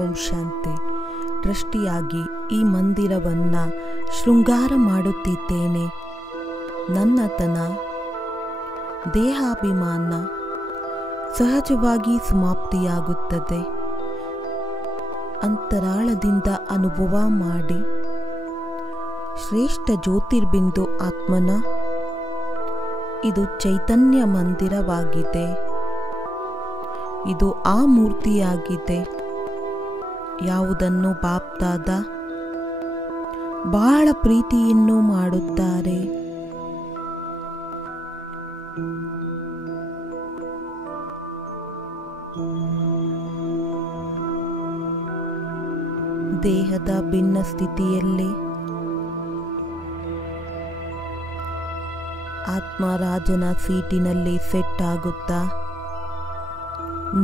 ಓಂ ಶಾಂತಿ. ಟ್ರಸ್ಟಿಯಾಗಿ ಈ ಮಂದಿರವನ್ನು ಶೃಂಗಾರ ಮಾಡುತ್ತಿದ್ದೇನೆ. ನನ್ನತನ ದೇಹಾಭಿಮಾನ ಸಹಜವಾಗಿ ಸಮಾಪ್ತಿಯಾಗುತ್ತದೆ. ಅಂತರಾಳದಿಂದ ಅನುಭವ ಮಾಡಿ ಶ್ರೇಷ್ಠ ಜ್ಯೋತಿರ್ಬಿಂದು ಆತ್ಮನ ಇದು ಚೈತನ್ಯ ಮಂದಿರವಾಗಿದೆ. ಇದು ಆ ಮೂರ್ತಿಯಾಗಿದೆ ಯಾವುದನ್ನು ಬಾಪ್ದಾದ ಬಹಳ ಪ್ರೀತಿಯನ್ನು ಮಾಡುತ್ತಾರೆ. ದೇಹದ ಭಿನ್ನ ಸ್ಥಿತಿಯಲ್ಲಿ ಆತ್ಮರಾಜನ ಸೀಟಿನಲ್ಲಿ ಸೆಟ್ ಆಗುತ್ತಾ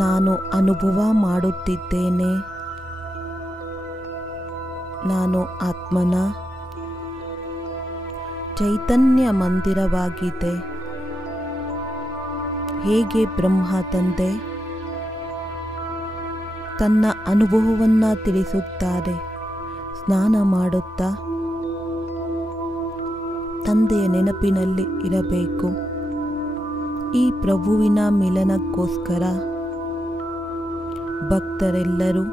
ನಾನು ಅನುಭವ ಮಾಡುತ್ತಿದ್ದೇನೆ. ನಾನು ಆತ್ಮನ ಚೈತನ್ಯ ಮಂದಿರವಾಗಿದೆ. ಹೇಗೆ ಬ್ರಹ್ಮ ತಂದೆ ತನ್ನ ಅನುಭವವನ್ನು ತಿಳಿಸುತ್ತಾರೆ, ಸ್ನಾನ ಮಾಡುತ್ತಾ ತಂದೆಯ ನೆನಪಿನಲ್ಲಿ ಇರಬೇಕು. ಈ ಪ್ರಭುವಿನ ಮಿಲನಕ್ಕೋಸ್ಕರ ಭಕ್ತರೆಲ್ಲರೂ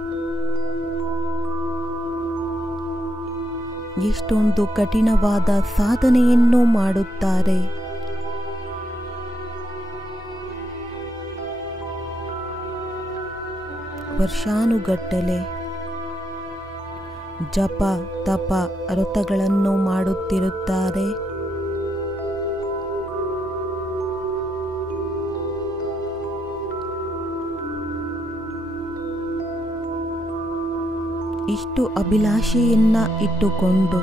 ಎಷ್ಟೊಂದು ಕಠಿಣವಾದ ಸಾಧನೆಯನ್ನು ಮಾಡುತ್ತಾರೆ. ವರ್ಷಾನುಗಟ್ಟಲೆ ಜಪ ತಪ ವ್ರತಗಳನ್ನು ಮಾಡುತ್ತಿರುತ್ತಾರೆ. ಇಷ್ಟು ಅಭಿಲಾಷೆಯನ್ನ ಇಟ್ಟುಕೊಂಡು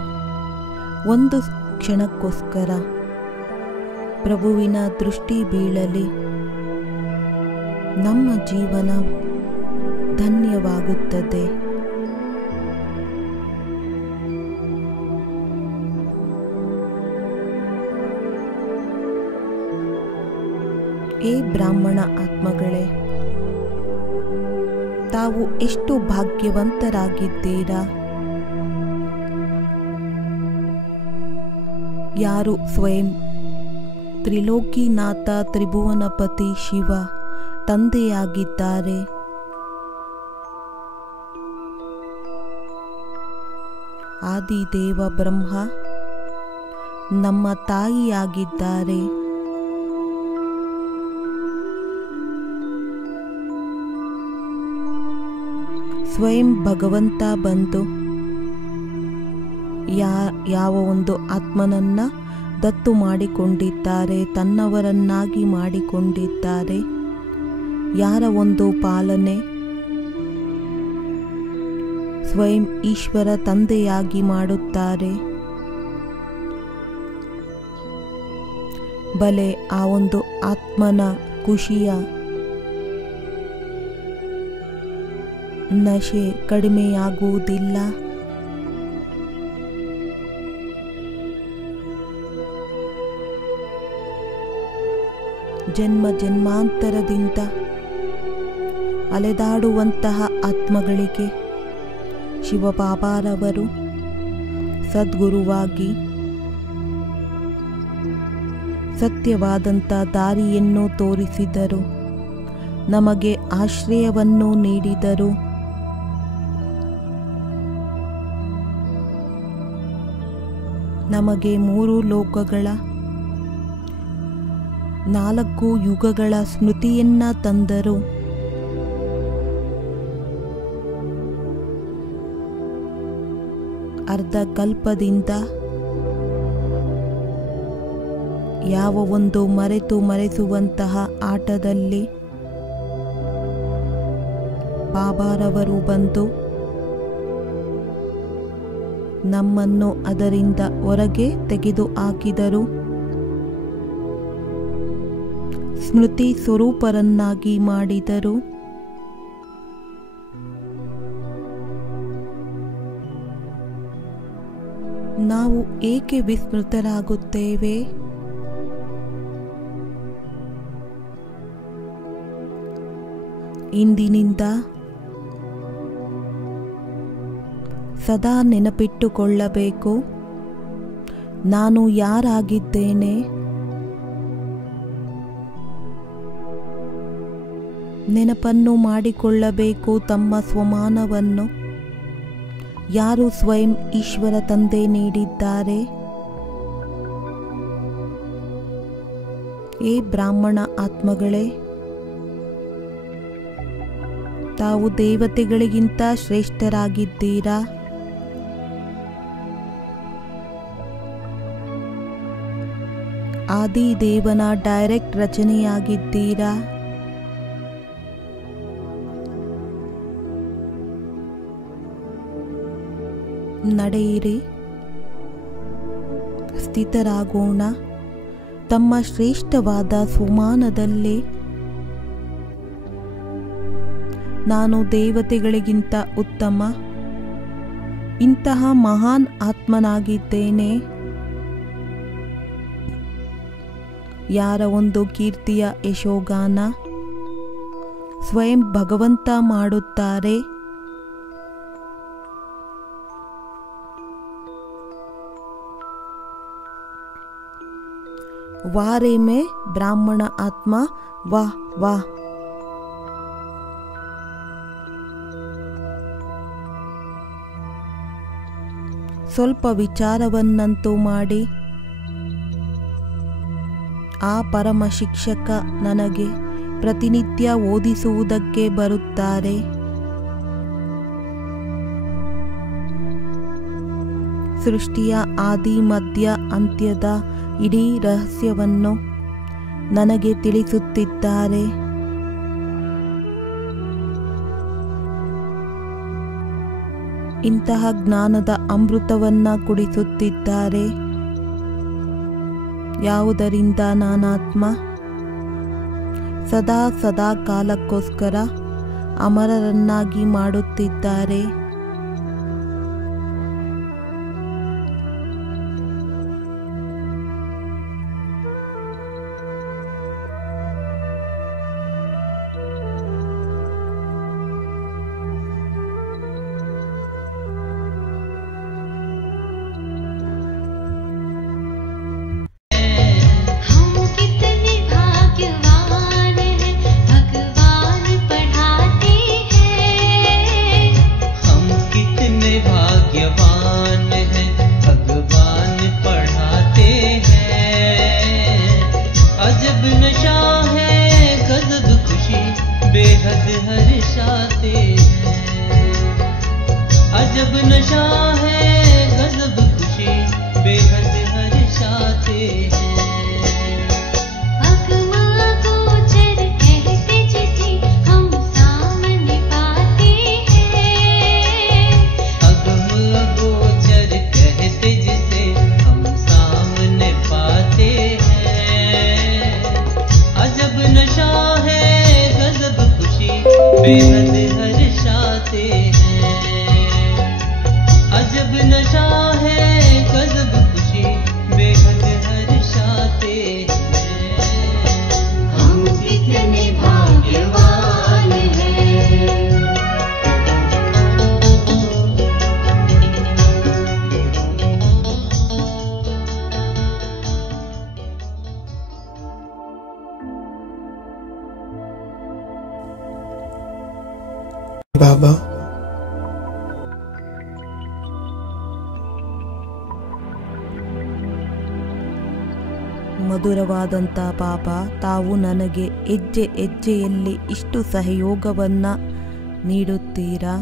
ಒಂದು ಕ್ಷಣಕ್ಕೋಸ್ಕರ ಪ್ರಭುವಿನ ದೃಷ್ಟಿ ಬೀಳಲಿ, ನಮ್ಮ ಜೀವನ ಧನ್ಯವಾಗುತ್ತದೆ. ಏ ಬ್ರಾಹ್ಮಣ ಆತ್ಮಗಳೇ, ತಾವು ಎಷ್ಟು ಭಾಗ್ಯವಂತರಾಗಿದ್ದೀರಾ. ಯಾರು ಸ್ವಯಂ ತ್ರಿಲೋಕಿನಾಥ ತ್ರಿಭುವನಪತಿ ಶಿವ ತಂದೆಯಾಗಿದ್ದಾರೆ. ಆದಿದೇವ ಬ್ರಹ್ಮ ನಮ್ಮ ತಾಯಿಯಾಗಿದ್ದಾರೆ. ಸ್ವಯಂ ಭಗವಂತ ಬಂದು ಯಾವ ಒಂದು ಆತ್ಮನನ್ನ ದತ್ತು ಮಾಡಿಕೊಂಡಿದ್ದಾರೆ, ತನ್ನವರನ್ನಾಗಿ ಮಾಡಿಕೊಂಡಿದ್ದಾರೆ. ಯಾರ ಒಂದು ಪಾಲನೆ ಸ್ವಯಂ ಈಶ್ವರ ತಂದೆಯಾಗಿ ಮಾಡುತ್ತಾರೆ. ಬಲೆ ಆ ಒಂದು ಆತ್ಮನ ಖುಷಿಯ ನಶೆ ಕಡಿಮೆಯಾಗುವುದಿಲ್ಲ. ಜನ್ಮ ಜನ್ಮಾಂತರದಿಂದ ಅಲೆದಾಡುವಂತಹ ಆತ್ಮಗಳಿಗೆ ಶಿವಬಾಬಾರವರು ಸದ್ಗುರುವಾಗಿ ಸತ್ಯವಾದಂಥ ದಾರಿಯನ್ನು ತೋರಿಸಿದರು, ನಮಗೆ ಆಶ್ರಯವನ್ನು ನೀಡಿದರು. ನಮಗೆ 3 ಲೋಕಗಳ 4 ಯುಗಗಳ ಸ್ಮೃತಿಯನ್ನ ತಂದರು. ಅರ್ಧ ಕಲ್ಪದಿಂದ ಯಾವ ಒಂದು ಮರೆಸುವಂತಹ ಆಟದಲ್ಲಿ ಬಾಬಾರವರು ಬಂದು ನಮ್ಮನ್ನು ಅದರಿಂದ ಹೊರಗೆ ತೆಗೆದು ಹಾಕಿದರು. ಸ್ಮೃತಿ ಸ್ವರೂಪರನ್ನಾಗಿ ಮಾಡಿದರು. ನಾವು ಏಕೆ ವಿಸ್ಮೃತರಾಗುತ್ತೇವೆ? ಇಂದಿನಿಂದ ಸದಾ ನೆನಪಿಟ್ಟುಕೊಳ್ಳಬೇಕು, ನಾನು ಯಾರಾಗಿದ್ದೇನೆ. ನೆನಪನ್ನು ಮಾಡಿಕೊಳ್ಳಬೇಕು ತಮ್ಮ ಸ್ವಮಾನವನ್ನು, ಯಾರು ಸ್ವಯಂ ಈಶ್ವರ ತಂದೆ ನೀಡಿದ್ದಾರೆ. ಏ ಬ್ರಾಹ್ಮಣ ಆತ್ಮಗಳೇ, ತಾವು ದೇವತೆಗಳಿಗಿಂತ ಶ್ರೇಷ್ಠರಾಗಿದ್ದೀರಾ. ಆದಿದೇವನ ಡೈರೆಕ್ಟ್ ರಚನೆಯಾಗಿದ್ದೀರಾ. ನಡೆಯಿರಿ, ಸ್ಥಿತರಾಗೋಣ ತಮ್ಮ ಶ್ರೇಷ್ಠವಾದ ಸ್ವಮಾನದಲ್ಲಿ. ನಾನು ದೇವತೆಗಳಿಗಿಂತ ಉತ್ತಮ, ಇಂತಹ ಮಹಾನ್ ಆತ್ಮನಾಗಿದ್ದೇನೆ. ಯಾರ ಒಂದು ಕೀರ್ತಿಯ ಯಶೋಗಾನ ಸ್ವಯಂ ಭಗವಂತ ಮಾಡುತ್ತಾರೆ. ವಾರೆ ಮೇ ಬ್ರಾಹ್ಮಣ ಆತ್ಮ ವಾಹ್ ವಾಹ್. ಸ್ವಲ್ಪ ವಿಚಾರವನ್ನಂತೂ ಮಾಡಿ. ಆ ಪರಮ ಶಿಕ್ಷಕ ನನಗೆ ಪ್ರತಿನಿತ್ಯ ಓದಿಸುವುದಕ್ಕೆ ಬರುತ್ತಾರೆ. ಸೃಷ್ಟಿಯ ಆದಿ ಮಧ್ಯ ಅಂತ್ಯದ ಇಡೀ ರಹಸ್ಯವನ್ನು ನನಗೆ ತಿಳಿಸುತ್ತಿದ್ದಾರೆ. ಇಂತಹ ಜ್ಞಾನದ ಅಮೃತವನ್ನ ಕುಡಿಸುತ್ತಿದ್ದಾರೆ. ಯಾವುದರಿಂದ ನಾನಾತ್ಮ ಸದಾ ಸದಾ ಕಾಲಕ್ಕೋಸ್ಕರ ಅಮರರನ್ನಾಗಿ ಮಾಡುತ್ತಿದ್ದಾರೆ. अजब नशा है गजब खुशी बेहद हर्षाते हैं। अगमा गोचर कहते जिसे हम सामने पाते हैं। अगमा गोचर कहते जिसे हम सामने पाते हैं। अजब नशा है गजब खुशी बेहद हर्षाते हैं। अजब नशा है गजब खुशी बेहद हर्षाते हैं। हम कितने भाग्यवान हैं। बाबा, ಮಧುರವಾದಂಥ ಬಾಬಾ, ತಾವು ನನಗೆ ಹೆಜ್ಜೆ ಹೆಜ್ಜೆಯಲ್ಲಿ ಇಷ್ಟು ಸಹಯೋಗವನ್ನ ನೀಡುತ್ತೀರಾ.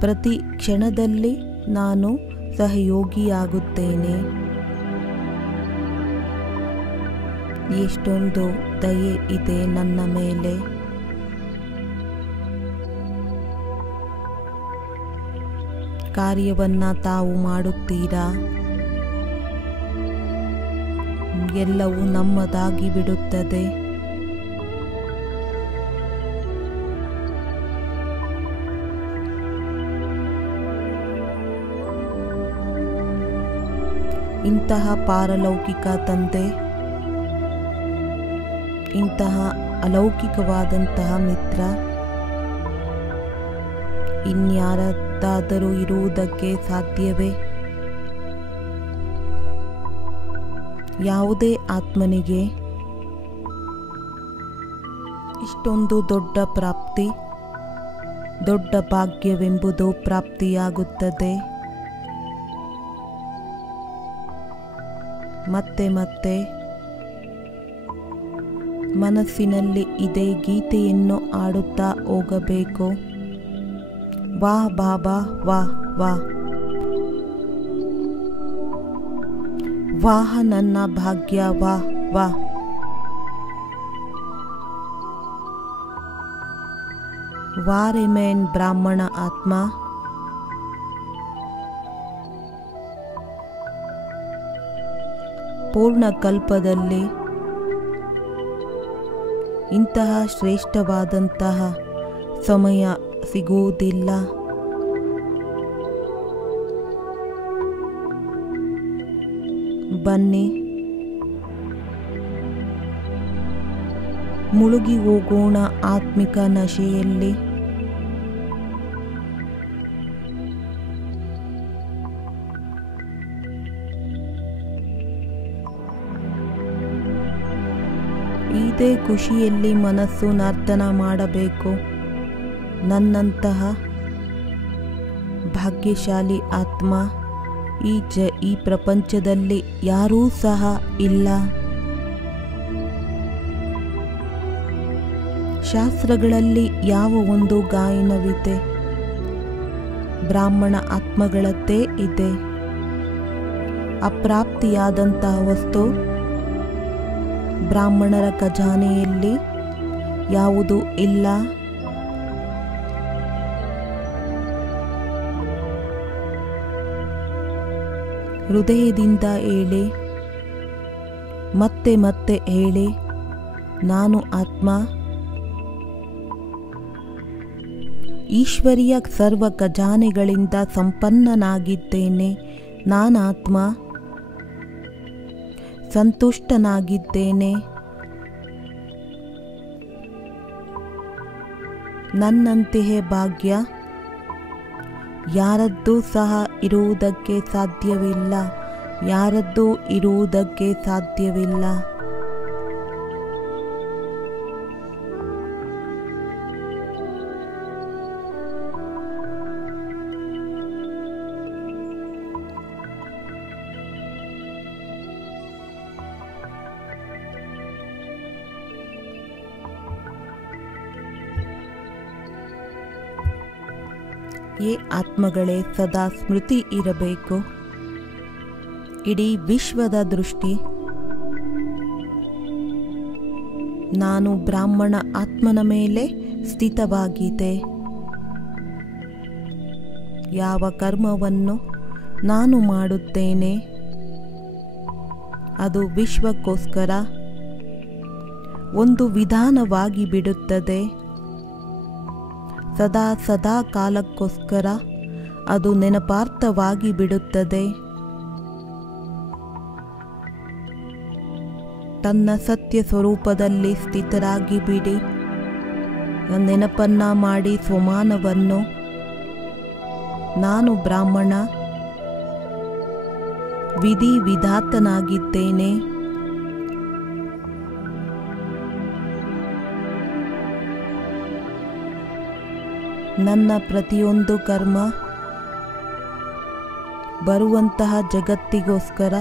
ಪ್ರತಿ ಕ್ಷಣದಲ್ಲಿ ನಾನು ಸಹಯೋಗಿಯಾಗುತ್ತೇನೆ. ಎಷ್ಟೊಂದು ದಯೆ ಇದೆ ನನ್ನ ಮೇಲೆ. ಕಾರ್ಯವನ್ನ ತಾವು ಮಾಡುತ್ತೀರಾ. ಎಲ್ಲವೂ ನಮ್ಮದಾಗಿ ಬಿಡುತ್ತದೆ. ಇಂತಹ ಪಾರಲೌಕಿಕ ತಂದೆ, ಇಂತಹ ಅಲೌಕಿಕವಾದಂತಹ ಮಿತ್ರ ಇನ್ಯಾರ ಯಾವತ್ತಾದರೂ ಇರುವುದಕ್ಕೆ ಸಾಧ್ಯವೇ? ಯಾವುದೇ ಆತ್ಮನಿಗೆ ಇಷ್ಟೊಂದು ದೊಡ್ಡ ಪ್ರಾಪ್ತಿ, ದೊಡ್ಡ ಭಾಗ್ಯವೆಂಬುದು ಪ್ರಾಪ್ತಿಯಾಗುತ್ತದೆ. ಮತ್ತೆ ಮತ್ತೆ ಮನಸ್ಸಿನಲ್ಲಿ ಇದೇ ಗೀತೆಯನ್ನು ಆಡುತ್ತಾ ಹೋಗಬೇಕು. ವಾ ಬಾಬಾ ವಾ ವಾ, ವಾಹ ನನ್ನ ಭಾಗ್ಯ ವಾ ವಾ. ವಾರೆಮೇನ್ ಬ್ರಾಹ್ಮಣ ಆತ್ಮ, ಪೂರ್ಣ ಕಲ್ಪದಲ್ಲಿ ಇಂತಹ ಶ್ರೇಷ್ಠವಾದಂತಹ ಸಮಯ ಸಿಗುವುದಿಲ್ಲ. ಬನ್ನಿ, ಮುಳುಗಿ ಹೋಗೋಣ ಆತ್ಮಿಕ ನಶೆಯಲ್ಲಿ. ಇದೇ ಖುಷಿಯಲ್ಲಿ ಮನಸ್ಸು ನರ್ತನ ಮಾಡಬೇಕು. ನನ್ನಂತಹ ಭಾಗ್ಯಶಾಲಿ ಆತ್ಮ ಈ ಪ್ರಪಂಚದಲ್ಲಿ ಯಾರೂ ಸಹ ಇಲ್ಲ. ಶಾಸ್ತ್ರಗಳಲ್ಲಿ ಯಾವ ಒಂದು ಗಾಯನವಿದೆ? ಬ್ರಾಹ್ಮಣ ಆತ್ಮಗಳದ್ದೇ ಇದೆ. ಅಪ್ರಾಪ್ತಿಯಾದಂತಹ ವಸ್ತು ಬ್ರಾಹ್ಮಣರ ಖಜಾನೆಯಲ್ಲಿ ಯಾವುದೂ ಇಲ್ಲ. ಹೃದಯದಿಂದ ಹೇಳಿ, ಮತ್ತೆ ಮತ್ತೆ ಹೇಳಿ, ನಾನು ಆತ್ಮ, ಈಶ್ವರಿಯ ಸರ್ವ ಖಜಾನೆಗಳಿಂದ ಸಂಪನ್ನನಾಗಿದ್ದೇನೆ. ನಾನಾತ್ಮ ಸಂತುಷ್ಟನಾಗಿದ್ದೇನೆ. ನನ್ನಂತೆಯೇ ಭಾಗ್ಯ ಯಾರದ್ದೂ ಸಹ ಇರುವುದಕ್ಕೆ ಸಾಧ್ಯವಿಲ್ಲ. ಯಾರದ್ದೂ ಇರುವುದಕ್ಕೆ ಸಾಧ್ಯವಿಲ್ಲ. ಈ ಆತ್ಮಗಳೇ ಸದಾ ಸ್ಮೃತಿ ಇರಬೇಕು. ಇಡೀ ವಿಶ್ವದ ದೃಷ್ಟಿ ನಾನು ಬ್ರಾಹ್ಮಣ ಆತ್ಮನ ಮೇಲೆ ಸ್ಥಿತವಾಗಿದೆ. ಯಾವ ಕರ್ಮವನ್ನು ನಾನು ಮಾಡುತ್ತೇನೆ ಅದು ವಿಶ್ವಕ್ಕೋಸ್ಕರ ಒಂದು ವಿಧಾನವಾಗಿ ಬಿಡುತ್ತದೆ. ಸದಾ ಸದಾ ಕಾಲಕ್ಕೋಸ್ಕರ ಅದು ನೆನಪಾರ್ಥವಾಗಿ ಬಿಡುತ್ತದೆ. ತನ್ನ ಸತ್ಯ ಸ್ವರೂಪದಲ್ಲಿ ಸ್ಥಿತರಾಗಿ ಬಿಡಿ. ನೆನಪನ್ನ ಮಾಡಿ ಸ್ವಮಾನವನ್ನು ನಾನು ಬ್ರಾಹ್ಮಣ ವಿಧಿ ವಿಧಾತನಾಗಿದ್ದೇನೆ. ನನ್ನ ಪ್ರತಿಯೊಂದು ಕರ್ಮ ಬರುವಂತಹ ಜಗತ್ತಿಗೋಸ್ಕರ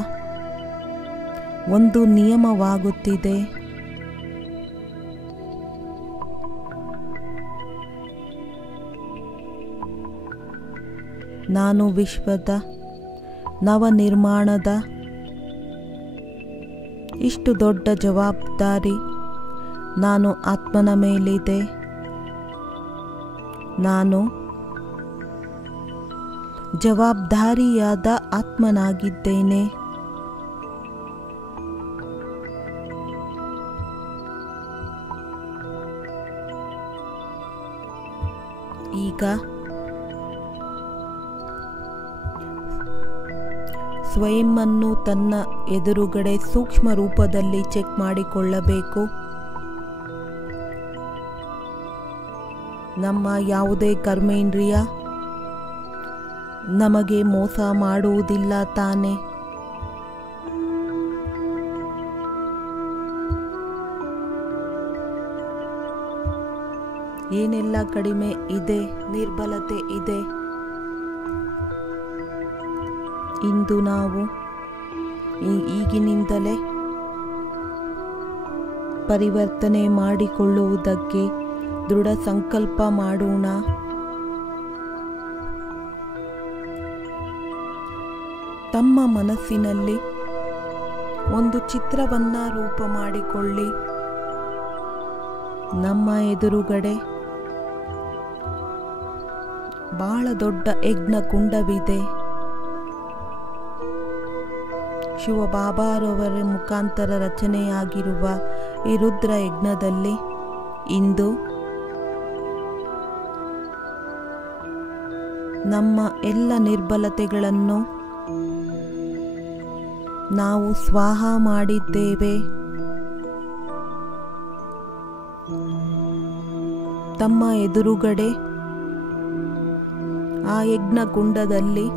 ಒಂದು ನಿಯಮವಾಗುತ್ತಿದೆ. ನಾನು ವಿಶ್ವದ ನವನಿರ್ಮಾಣದ ಇಷ್ಟು ದೊಡ್ಡ ಜವಾಬ್ದಾರಿ ನಾನು ಆತ್ಮನ ಮೇಲಿದೆ. ನಾನು ಜವಾಬ್ದಾರಿಯಾದ ಆತ್ಮನಾಗಿದ್ದೇನೆ. ಈಗ ಸ್ವಯಂವನ್ನು ತನ್ನ ಎದುರುಗಡೆ ಸೂಕ್ಷ್ಮ ರೂಪದಲ್ಲಿ ಚೆಕ್ ಮಾಡಿಕೊಳ್ಳಬೇಕು. ನಮ್ಮ ಯಾವುದೇ ಕರ್ಮೇಂದ್ರಿಯ ನಮಗೆ ಮೋಸ ಮಾಡುವುದಿಲ್ಲ ತಾನೆ? ಏನೆಲ್ಲ ಕಡಿಮೆ ಇದೆ, ನಿರ್ಬಲತೆ ಇದೆ. ಇಂದು ನಾವು ಈಗಿನಿಂದಲೇ ಪರಿವರ್ತನೆ ಮಾಡಿಕೊಳ್ಳುವುದಕ್ಕೆ ದೃಢ ಸಂಕಲ್ಪ ಮಾಡೋಣ. ತಮ್ಮ ಮನಸ್ಸಿನಲ್ಲಿ ಒಂದು ಚಿತ್ರವನ್ನು ರೂಪ ಮಾಡಿಕೊಳ್ಳಿ. ನಮ್ಮ ಎದುರುಗಡೆ ಬಹಳ ದೊಡ್ಡ ಯಜ್ಞ ಕುಂಡವಿದೆ. ಶಿವಬಾಬಾರವರ ಮುಖಾಂತರ ರಚನೆಯಾಗಿರುವ ಈ ರುದ್ರ ಯಜ್ಞದಲ್ಲಿ ಇಂದು ನಮ್ಮ ಎಲ್ಲ ನಿರ್ಬಲತೆಗಳನ್ನು ನಾವು ಸ್ವಾಹ ಮಾಡಿದ್ದೇವೆ. ತಮ್ಮ ಎದುರುಗಡೆ ಆ ಯಜ್ಞ ಕುಂಡದಲ್ಲಿ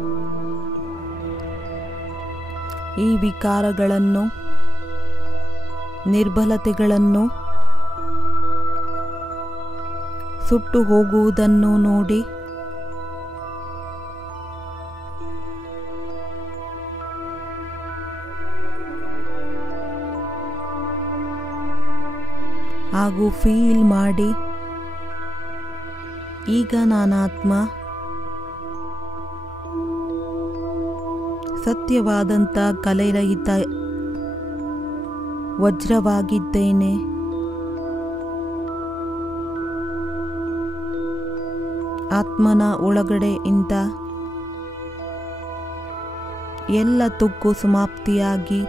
ಈ ವಿಕಾರಗಳನ್ನು, ನಿರ್ಬಲತೆಗಳನ್ನು ಸುಟ್ಟು ಹೋಗುವುದನ್ನು ನೋಡಿ ಹಾಗೂ ಫೀಲ್ ಮಾಡಿ, ಈಗ ನಾನಾತ್ಮ ಸತ್ಯವಾದಂಥ ಕಲೆರಹಿತ ವಜ್ರವಾಗಿದ್ದೇನೆ. ಆತ್ಮನ ಒಳಗಡೆಯಿಂದ ಎಲ್ಲ ತುಕ್ಕು ಸಮಾಪ್ತಿಯಾಗಿ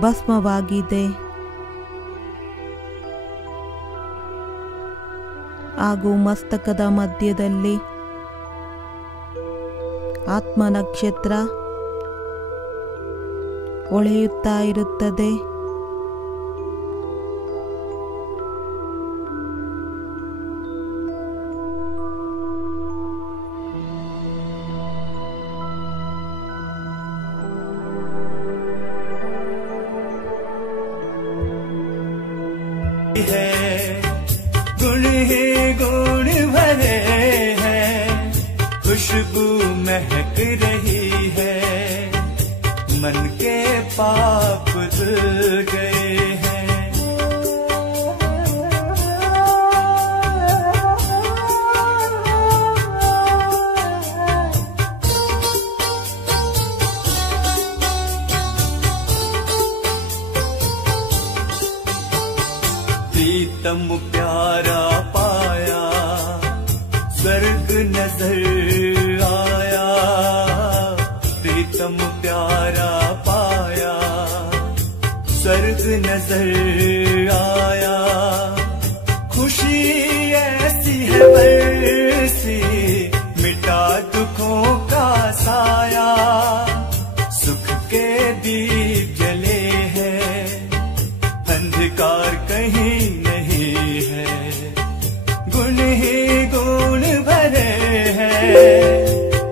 ಭಸ್ಮವಾಗಿದೆ. ಹಾಗೂ ಮಸ್ತಕದ ಮಧ್ಯದಲ್ಲಿ ಆತ್ಮ ನಕ್ಷತ್ರ ಹೊಳೆಯುತ್ತಾ ಇರುತ್ತದೆ. गुण ही गुण भरे हैं, खुशबू महक रही है, मन के पाप धुल गए हैं। प्रीतम प्यारा पाया, स्वर्ग नजर आया। प्रीतम प्यारा पाया, स्वर्ग नजर आया। खुशी ऐसी है बरसी, मिटा दुखों का साया। सुख के दीप जले हैं, अंधकार कहीं नहीं है। गुण ही गुण भरे हैं,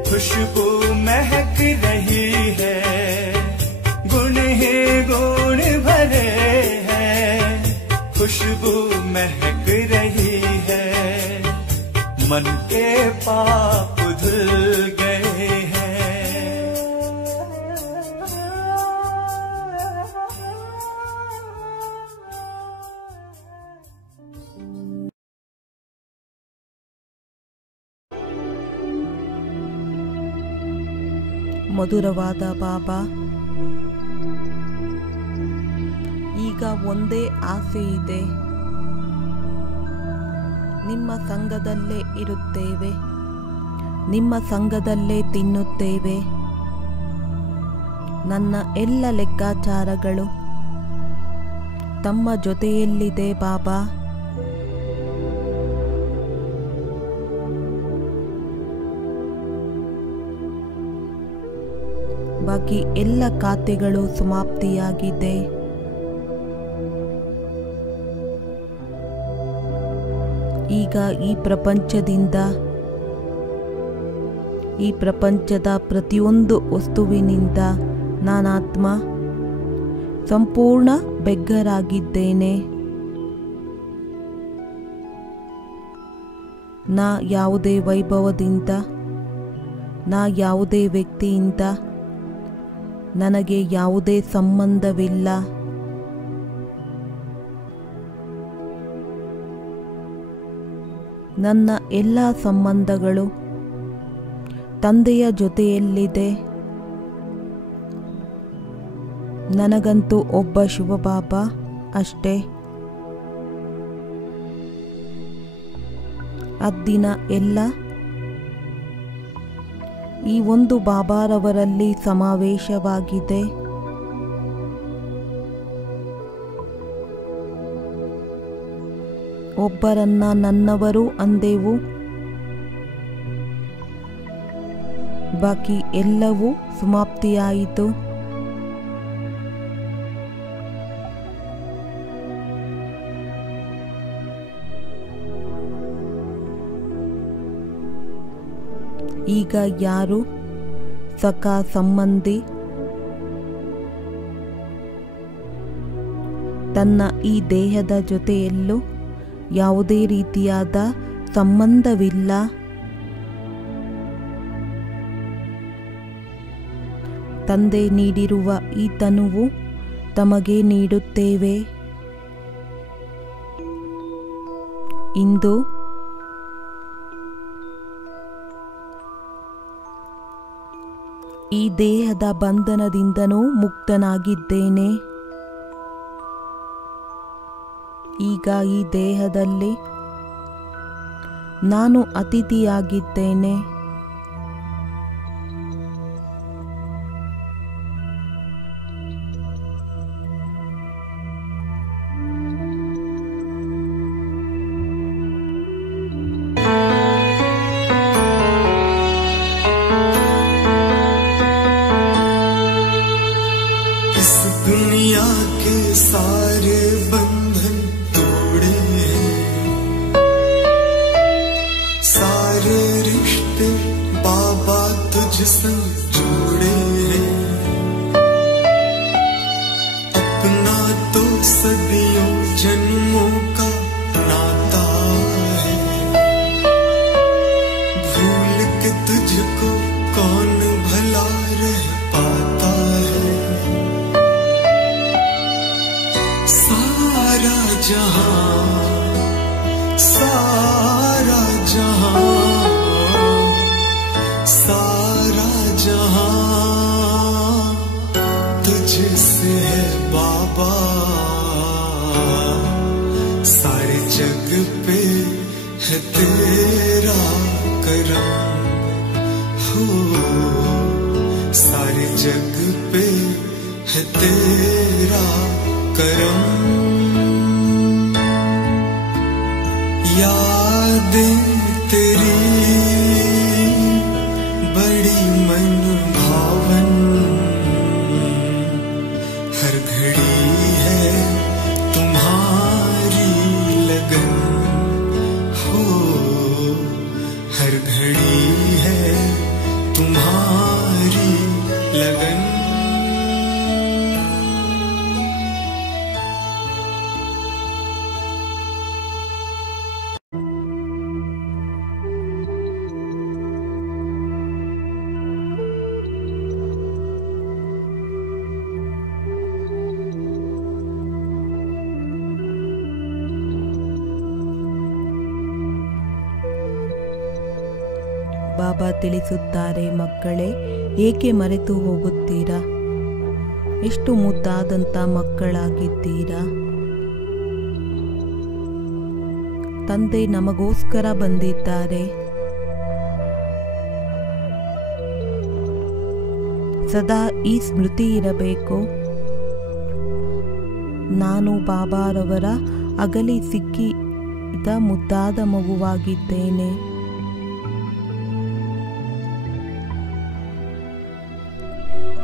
खुशबू महक रही है। गुण ही गुण भरे हैं, खुशबू महक रही है। मन के पाप धुल गए हैं। ಮಧುರವಾದ ಬಾಬಾ, ಈಗ ಒಂದೇ ಆಸೆ ಇದೆ. ನಿಮ್ಮ ಸಂಘದಲ್ಲೇ ಇರುತ್ತೇವೆ, ನಿಮ್ಮ ಸಂಘದಲ್ಲೇ ತಿನ್ನುತ್ತೇವೆ. ನನ್ನ ಎಲ್ಲ ಲೆಕ್ಕಾಚಾರಗಳು ತಮ್ಮ ಜೊತೆಯಲ್ಲಿದೆ ಬಾಬಾ. ಬಾಕಿ ಎಲ್ಲ ಖಾತೆಗಳು ಸಮಾಪ್ತಿಯಾಗಿದೆ. ಈಗ ಈ ಪ್ರಪಂಚದಿಂದ ಈ ಪ್ರಪಂಚದ ಪ್ರತಿಯೊಂದು ವಸ್ತುವಿನಿಂದ ನಾನಾತ್ಮ ಸಂಪೂರ್ಣ ಬೆಗ್ಗರಾಗಿದ್ದೇನೆ. ನಾ ಯಾವುದೇ ವೈಭವದಿಂದ, ನಾ ಯಾವುದೇ ವ್ಯಕ್ತಿಯಿಂದ ನನಗೆ ಯಾವುದೇ ಸಂಬಂಧವಿಲ್ಲ. ನನ್ನ ಎಲ್ಲ ಸಂಬಂಧಗಳು ತಂದೆಯ ಜೊತೆಯಲ್ಲಿದೆ. ನನಗಂತೂ ಒಬ್ಬ ಶಿವಬಾಬಾ ಅಷ್ಟೇ. ಅದ್ದಿನ ಎಲ್ಲ ಈ ಒಂದು ಬಾಬಾರವರಲ್ಲಿ ಸಮಾವೇಶವಾಗಿದೆ. ಒಬ್ಬರನ್ನ ನನ್ನವರು ಅಂದೆವು, ಬಾಕಿ ಎಲ್ಲವೂ ಸಮಾಪ್ತಿಯಾಯಿತು. ಈಗ ಯಾರು ಸಖಾ ಸಂಬಂಧಿ ತನ್ನ ಈ ದೇಹದ ಜೊತೆಯಲ್ಲೂ ಯಾವುದೇ ರೀತಿಯಾದ ಸಂಬಂಧವಿಲ್ಲ. ತಂದೆ ನೀಡಿರುವ ಈ ತನುವು ತಮಗೆ ನೀಡುತ್ತೇವೆ. ಇಂದು ಈ ದೇಹದ ಬಂಧನದಿಂದನೂ ಮುಕ್ತನಾಗಿದ್ದೇನೆ. ಈಗ ಈ ದೇಹದಲ್ಲಿ ನಾನು ಅತಿಥಿಯಾಗಿದ್ದೇನೆ. इस दुनिया के सारे बंधन तोड़े हैं, सारे रिश्ते बाबा तुझ संग जोड़े हैं। अपना तो सदियों जन्मों का नाता है, भूल के तुझको कौन भला रह पाता है। सारा जहां, सारा जहां, सारा जहां तुझसे है बाबा। सारे जग पे है तेरा करम हो, सारे जग पे है तेरा करम। यादें तेरी बड़ी मन भावन, हर घड़ी है तुम्हारी लगन हो, हर घड़ी है तुम्हारी लगन। ಬಾಬಾ ತಿಳಿಸುತ್ತಾರೆ, ಮಕ್ಕಳೇ, ಏಕೆ ಮರೆತು ಹೋಗುತ್ತೀರಾ? ಎಷ್ಟು ಮುದ್ದಾದಂಥ ಮಕ್ಕಳಾಗಿದ್ದೀರಾ. ತಂದೆ ನಮಗೋಸ್ಕರ ಬಂದಿದ್ದಾರೆ. ಸದಾ ಈ ಸ್ಮೃತಿ ಇರಬೇಕು, ನಾನು ಬಾಬಾರವರ ಅಗಲಿ ಸಿಕ್ಕಿದ ಮುದ್ದಾದ ಮಗುವಾಗಿದ್ದೇನೆ.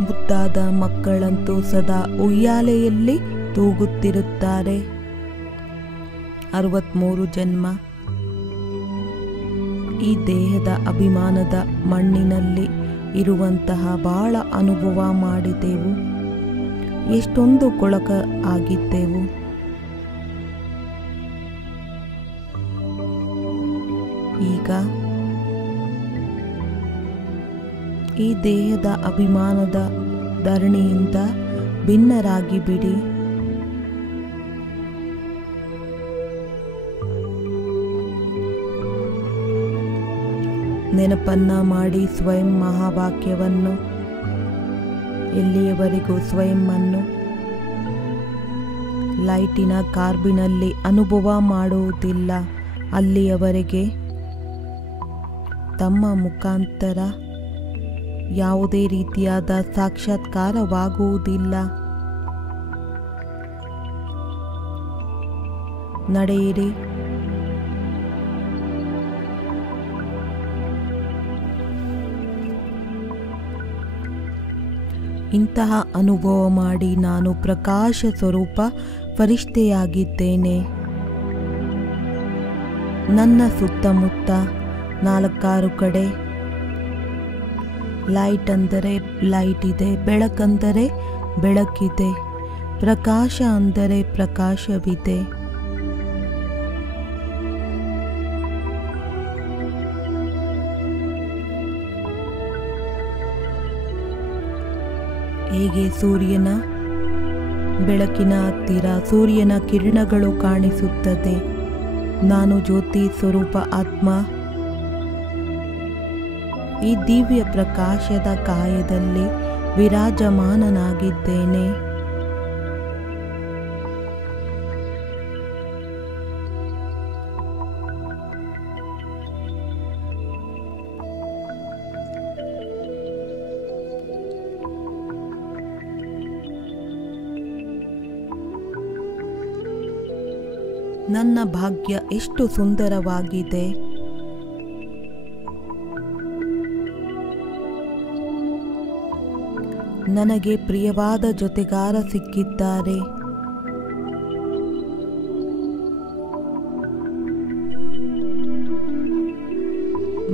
ಮುದ್ದಾದ ಮಕ್ಕಳಂತೂ ಸದಾ ಉಯ್ಯಾಲೆಯಲ್ಲಿ ತೂಗುತ್ತಿರುತ್ತಾರೆ. 63 ಜನ್ಮ ಈ ದೇಹದ ಅಭಿಮಾನದ ಮಣ್ಣಿನಲ್ಲಿ ಇರುವಂತಹ ಬಹಳ ಅನುಭವ ಮಾಡಿದೆವು. ಎಷ್ಟೊಂದು ಕೊಳಕ ಆಗಿದ್ದೆವು. ಈಗ ಈ ದೇಹದ ಅಭಿಮಾನದ ಧರಣಿಯಿಂದ ಭಿನ್ನರಾಗಿ ಬಿಡಿ. ನೆನಪನ್ನ ಮಾಡಿ ಸ್ವಯಂ ಮಹಾವಾಕ್ಯವನ್ನು, ಎಲ್ಲಿಯವರೆಗೂ ಸ್ವಯಂ ಅನ್ನು ಲೈಟಿನ ಕಾರ್ಬಿನಲ್ಲಿ ಅನುಭವ ಮಾಡುವುದಿಲ್ಲ ಅಲ್ಲಿಯವರೆಗೆ ತಮ್ಮ ಮುಖಾಂತರ ಯಾವುದೇ ರೀತಿಯಾದ ಸಾಕ್ಷಾತ್ಕಾರವಾಗುವುದಿಲ್ಲ. ನಡೆಯಿರಿ. ಇಂತಹ ಅನುಭವ ಮಾಡಿ ನಾನು ಪ್ರಕಾಶ ಸ್ವರೂಪ ಫರಿಷ್ಠೆಯಾಗಿದ್ದೇನೆ. ನನ್ನ ಸುತ್ತಮುತ್ತ 4 ಕಡೆ ಲೈಟ್ ಅಂದರೆ ಲೈಟ್ ಇದೆ, ಬೆಳಕಂದರೆ ಬೆಳಕಿದೆ, ಪ್ರಕಾಶ ಅಂದರೆ ಪ್ರಕಾಶವಿದೆ. ಹೇಗೆ ಸೂರ್ಯನ ಬೆಳಕಿನ ಹತ್ತಿರ ಸೂರ್ಯನ ಕಿರಣಗಳು ಕಾಣಿಸುತ್ತದೆ, ನಾನು ಜ್ಯೋತಿ ಸ್ವರೂಪ ಆತ್ಮ ಈ ದಿವ್ಯ ಪ್ರಕಾಶದ ಕಾಯದಲ್ಲಿ ವಿರಾಜಮಾನನಾಗಿದ್ದೇನೆ. ನನ್ನ ಭಾಗ್ಯ ಎಷ್ಟು ಸುಂದರವಾಗಿದೆ. ನನಗೆ ಪ್ರಿಯವಾದ ಜೊತೆಗಾರ ಸಿಕ್ಕಿದ್ದಾರೆ.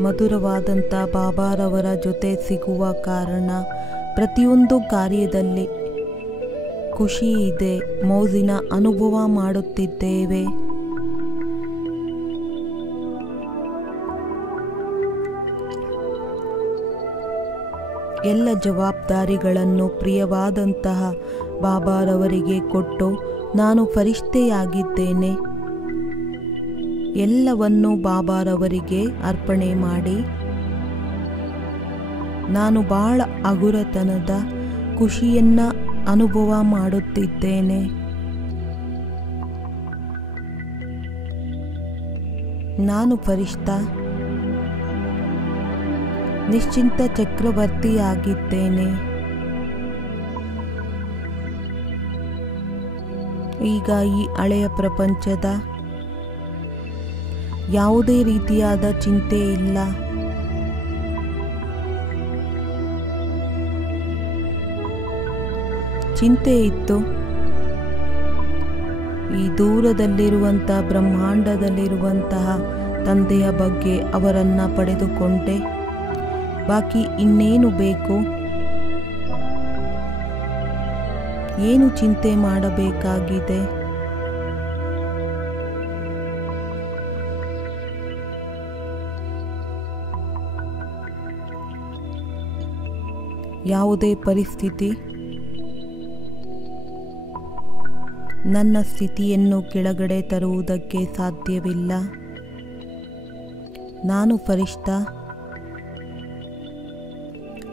ಮಧುರವಾದಂಥ ಬಾಬಾರವರ ಜೊತೆ ಸಿಗುವ ಕಾರಣ ಪ್ರತಿಯೊಂದು ಕಾರ್ಯದಲ್ಲಿ ಖುಷಿ ಇದೆ, ಮೌಜಿನ ಅನುಭವ ಮಾಡುತ್ತಿದ್ದೇವೆ. ಎಲ್ಲ ಜವಾಬ್ದಾರಿಗಳನ್ನು ಪ್ರಿಯವಾದಂತಹ ಬಾಬಾರವರಿಗೆ ಕೊಟ್ಟು ನಾನು ಫರಿಷ್ಠೆಯಾಗಿದ್ದೇನೆ. ಎಲ್ಲವನ್ನೂ ಬಾಬಾರವರಿಗೆ ಅರ್ಪಣೆ ಮಾಡಿ ನಾನು ಬಹಳ ಹಗುರತನದ ಖುಷಿಯನ್ನ ಅನುಭವ ಮಾಡುತ್ತಿದ್ದೇನೆ. ನಾನು ಫರಿಷ್ಠ ನಿಶ್ಚಿಂತ ಚಕ್ರವರ್ತಿಯಾಗಿದ್ದೇನೆ. ಈಗ ಈ ಹಳೆಯ ಪ್ರಪಂಚದ ಯಾವುದೇ ರೀತಿಯಾದ ಚಿಂತೆ ಇಲ್ಲ. ಚಿಂತೆ ಇತ್ತು. ಈ ದೂರದಲ್ಲಿರುವಂಥ ಬ್ರಹ್ಮಾಂಡದಲ್ಲಿರುವಂತಹ ತಂದೆಯ ಬಗ್ಗೆ ಅವರನ್ನ ಪಡೆದುಕೊಂಡೆ. ಬಾಕಿ ಇನ್ನೇನು ಬೇಕು? ಏನು ಚಿಂತೆ ಮಾಡಬೇಕಾಗಿದೆ? ಯಾವುದೇ ಪರಿಸ್ಥಿತಿ ನನ್ನ ಸ್ಥಿತಿಯನ್ನು ಕೆಳಗಡೆ ತರುವುದಕ್ಕೆ ಸಾಧ್ಯವಿಲ್ಲ. ನಾನು ಫರಿಷ್ಠ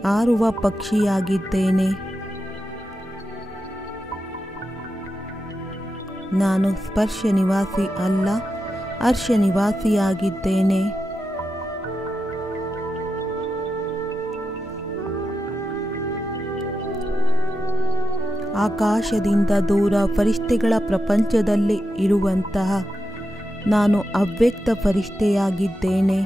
ಹಾರುವ ಪಕ್ಷಿಯಾಗಿದ್ದೇನೆ. ನಾನು ಸ್ಪರ್ಶ ನಿವಾಸಿ ಅಲ್ಲ, ಹರ್ಷ ನಿವಾಸಿಯಾಗಿದ್ದೇನೆ. ಆಕಾಶದಿಂದ ದೂರ ಫರಿಷ್ಠೆಗಳ ಪ್ರಪಂಚದಲ್ಲಿ ಇರುವಂತಹ ನಾನು ಅವ್ಯಕ್ತ ಫರಿಷ್ಠೆಯಾಗಿದ್ದೇನೆ.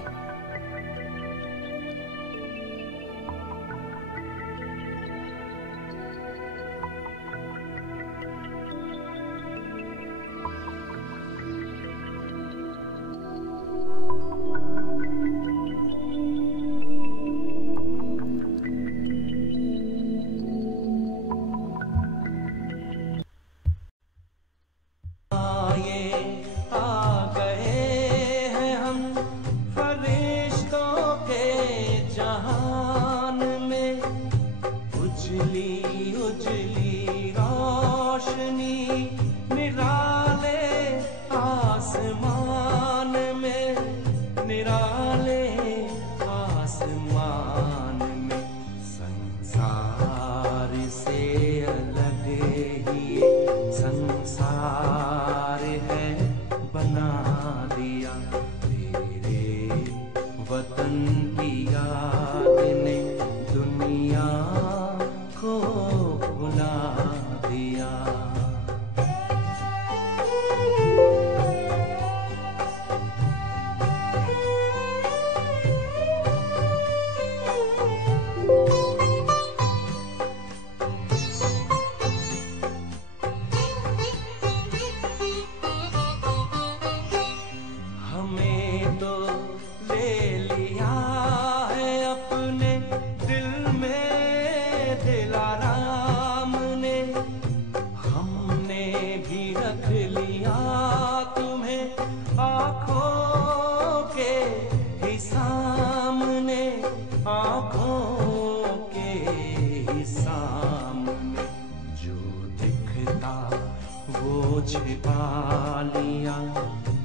संसार है बना दिया, तेरे वतन की याद ने दुनिया को भुला दिया। हमें तो ले लिया है अपने दिल में दिलाराम ने, हमने भी रख लिया तुम्हें आँखों के ही सामने, आँखों के ही सामने। जो दिखता वो छिपा लिया,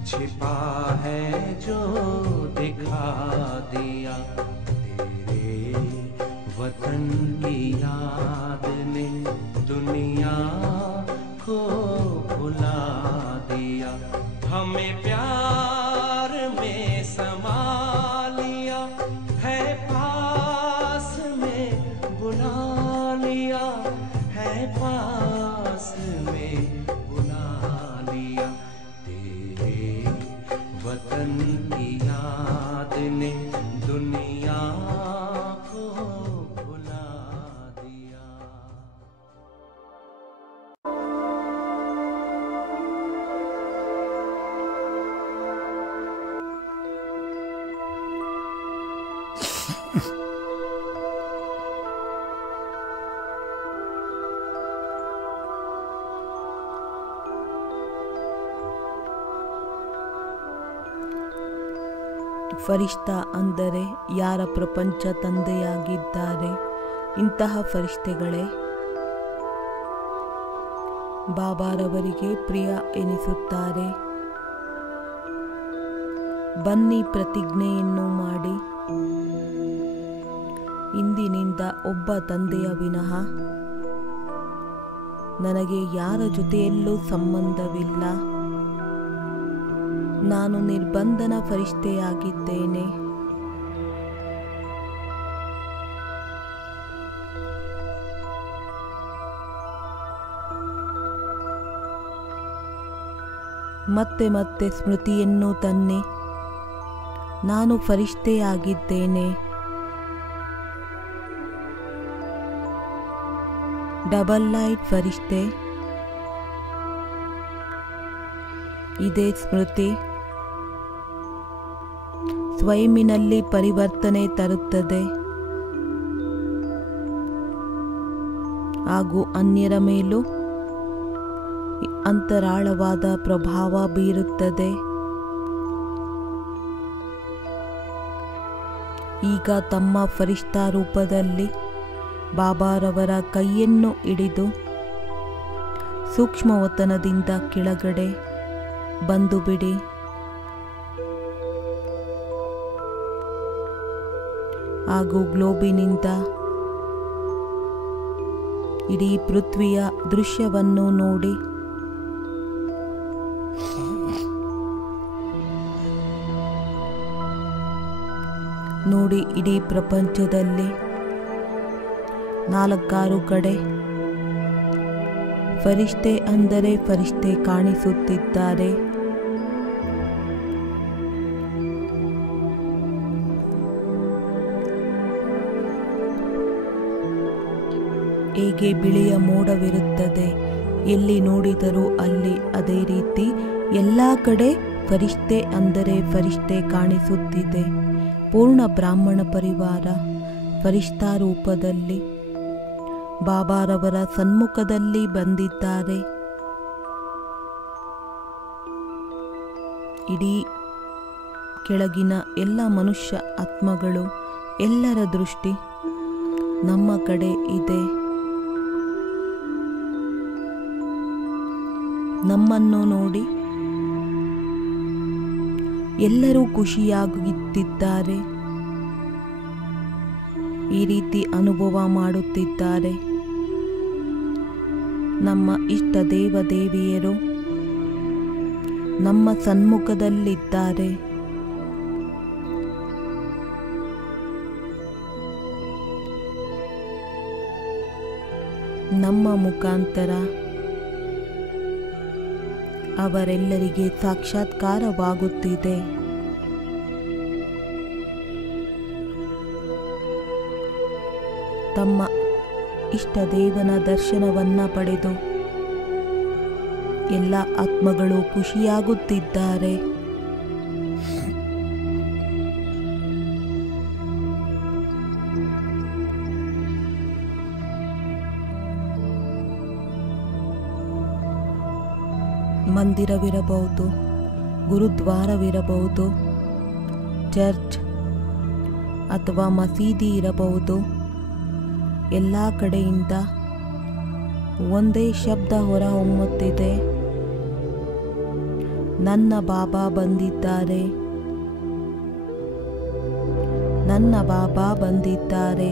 छिपा है जो दिखा दिया, तेरे वतन की याद ने दुनिया को भुला दिया। हमें प्यार में समा लिया है, पास में बुला लिया है, पास में बुला लिया, तेरे वतन की याद ने दुनिया को भुला दिया। ಫರಿಷ್ಠ ಅಂದರೆ ಯಾರ ಪ್ರಪಂಚ ತಂದೆಯಾಗಿದ್ದಾರೆ. ಇಂತಹ ಫರಿಷ್ಠೆಗಳೇ ಬಾಬಾರವರಿಗೆ ಪ್ರಿಯ ಎನಿಸುತ್ತಾರೆ. ಬನ್ನಿ ಪ್ರತಿಜ್ಞೆಯನ್ನು ಮಾಡಿ, ಇಂದಿನಿಂದ ಒಬ್ಬ ತಂದೆಯ ವಿನಃ ನನಗೆ ಯಾರ ಜೊತೆಯಲ್ಲೂ ಸಂಬಂಧವಿಲ್ಲ. ನಾನು ನಿರ್ಬಂಧನ ಫರಿಷ್ಠೆಯಾಗಿದ್ದೇನೆ. ಮತ್ತೆ ಮತ್ತೆ ಸ್ಮೃತಿಯನ್ನು ತನ್ನಿ, ನಾನು ಫರಿಷ್ಠೆಯಾಗಿದ್ದೇನೆ. ಡಬಲ್ ಲೈಟ್ ಫರಿಷ್ಠೆ, ಇದೇ ಸ್ಮೃತಿ ಸ್ವಯಂನಲ್ಲಿ ಪರಿವರ್ತನೆ ತರುತ್ತದೆ ಹಾಗೂ ಅನ್ಯರ ಮೇಲೂ ಅಂತರಾಳವಾದ ಪ್ರಭಾವ ಬೀರುತ್ತದೆ. ಈಗ ತಮ್ಮ ಫರಿಷ್ಠ ರೂಪದಲ್ಲಿ ಬಾಬಾರವರ ಕೈಯನ್ನು ಹಿಡಿದು ಸೂಕ್ಷ್ಮವತನದಿಂದ ಕೆಳಗಡೆ ಬಂದು ಬಿಡಿ. ಹಾಗೂ ಗ್ಲೋಬಿನಿಂದ ಇಡೀ ಪೃಥ್ವಿಯ ದೃಶ್ಯವನ್ನು ನೋಡಿ. ನೋಡಿ, ಇಡೀ ಪ್ರಪಂಚದಲ್ಲಿ 4-6 ಕಡೆ ಫರಿಷ್ಠೆ ಅಂದರೆ ಫರಿಷ್ಠೆ ಕಾಣಿಸುತ್ತಿದ್ದಾರೆ. ಹೇಗೆ ಬಿಳಿಯ ಮೋಡವಿರುತ್ತದೆ, ಎಲ್ಲಿ ನೋಡಿದರೂ ಅಲ್ಲಿ ಅದೇ ರೀತಿ ಎಲ್ಲ ಕಡೆ ಫರಿಷ್ಠೆ ಅಂದರೆ ಫರಿಷ್ಠೆ ಕಾಣಿಸುತ್ತಿದೆ. ಪೂರ್ಣ ಬ್ರಾಹ್ಮಣ ಪರಿವಾರ ಫರಿಷ್ಠ ರೂಪದಲ್ಲಿ ಬಾಬಾರವರ ಸನ್ಮುಖದಲ್ಲಿ ಬಂದಿದ್ದಾರೆ. ಇಡೀ ಕೆಳಗಿನ ಎಲ್ಲ ಮನುಷ್ಯ ಆತ್ಮಗಳು ಎಲ್ಲರ ದೃಷ್ಟಿ ನಮ್ಮ ಕಡೆ ಇದೆ. ನಮ್ಮನ್ನು ನೋಡಿ ಎಲ್ಲರೂ ಖುಷಿಯಾಗುತ್ತಿದ್ದಾರೆ. ಈ ರೀತಿ ಅನುಭವ ಮಾಡುತ್ತಿದ್ದಾರೆ. ನಮ್ಮ ಇಷ್ಟ ದೇವ ದೇವಿಯರು ನಮ್ಮ ಸನ್ಮುಖದಲ್ಲಿದ್ದಾರೆ. ನಮ್ಮ ಮುಖಾಂತರ ಅವರೆಲ್ಲರಿಗೆ ಸಾಕ್ಷಾತ್ಕಾರವಾಗುತ್ತಿದೆ. ತಮ್ಮ ಇಷ್ಟ ದೇವನ ದರ್ಶನವನ್ನ ಪಡೆದು ಎಲ್ಲ ಆತ್ಮಗಳು ಖುಷಿಯಾಗುತ್ತಿದ್ದಾರೆ. ಮಂದಿರವಿರಬಹುದು, ಗುರುದ್ವಾರವಿರಬಹುದು, ಚರ್ಚ್ ಅಥವಾ ಮಸೀದಿ ಇರಬಹುದು. ಎಲ್ಲ ಕಡೆಯಿಂದ ಒಂದೇ ಶಬ್ದ ಹೊರಹೊಮ್ಮುತ್ತಿದೆ, ನನ್ನ ಬಾಬಾ ಬಂದಿದ್ದಾರೆ, ನನ್ನ ಬಾಬಾ ಬಂದಿದ್ದಾರೆ.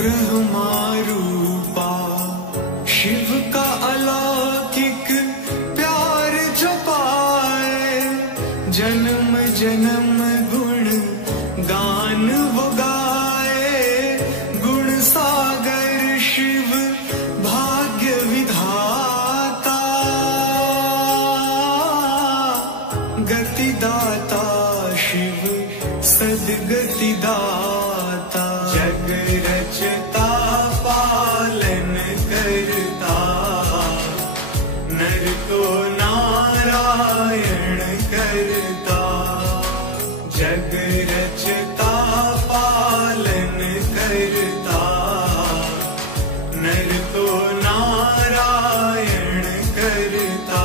ब्रह्मा रूपा शिव का अलौकिक प्यार जो पाए, जन्म जन्म गुण गान वो गाए। गुण सागर शिव भाग्य विधाता, गतिदाता शिव सदगति दाता। जग रचता पालन करता, नर को नारायण करता। जग रचता पालन करता, नर को नारायण करता।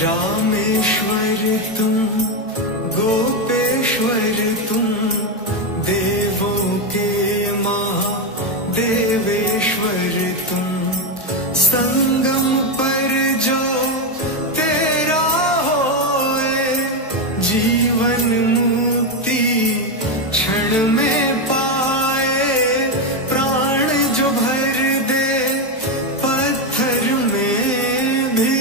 रामेश्वर तुम, गोपेश्वर तुम, देवों के महादेवेश्वर तुम। संगम पर जो तेरा होए, जीवन मुक्ति क्षण में पाए। प्राण जो भर दे पत्थर में भी,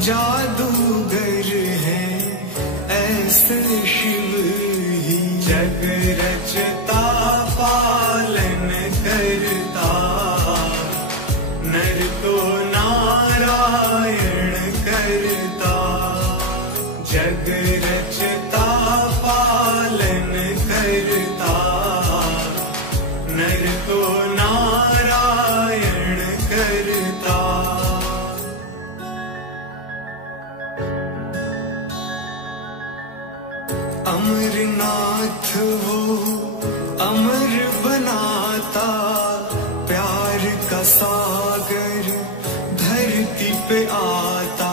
जादूगर है ऐसे शिव ही। जग रचता पालन करता, नर को नारायण करता। जग रचता पालन करता, नर को नारायण करता। अमरनाथ वो अमर बनाता, प्यार का सागर धरती पे आता।